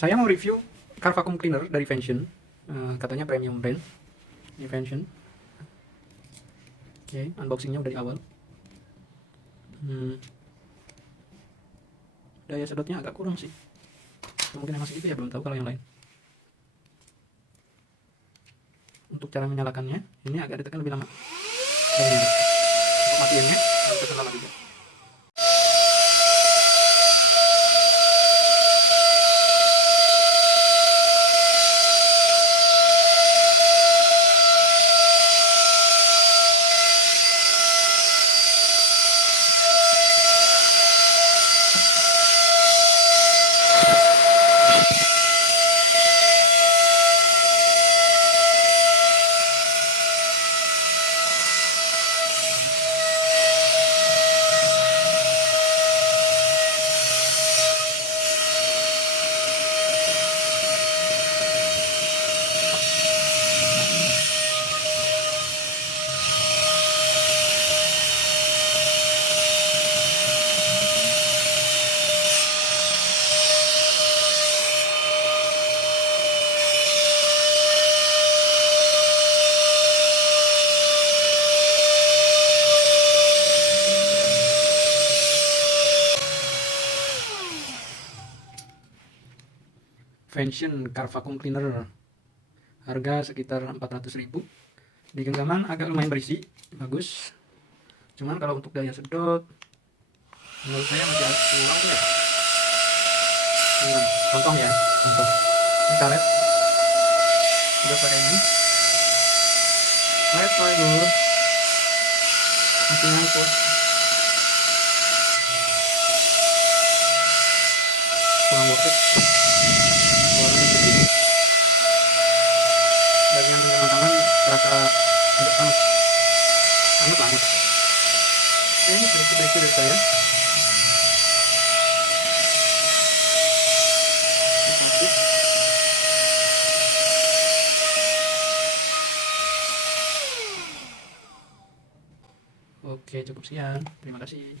Saya mau review car vacuum cleaner dari Vention. Katanya premium brand. Ini Vention. Oke, unboxingnya udah di awal. Daya sedotnya agak kurang sih. Mungkin yang masih gitu ya, belum tahu kalau yang lain. Untuk cara menyalakannya, ini agak ditekan lebih lama. Untuk matiinnya, harus tekan lama juga. Vention car vacuum cleaner, harga sekitar 400.000. Di genggaman agak lumayan berisi, bagus. Cuman kalau untuk daya sedot, menurut saya masih agak kurang ya. Contoh ya, contoh. Ini karet, udah pakai ini. Karet fiber, masih nyangkut. Kurang worth it. Bagian penyalakan tangan terasa agak panas, sangat panas. Oke, ini sedikit dari saya. Oke, cukup sekian. Terima kasih.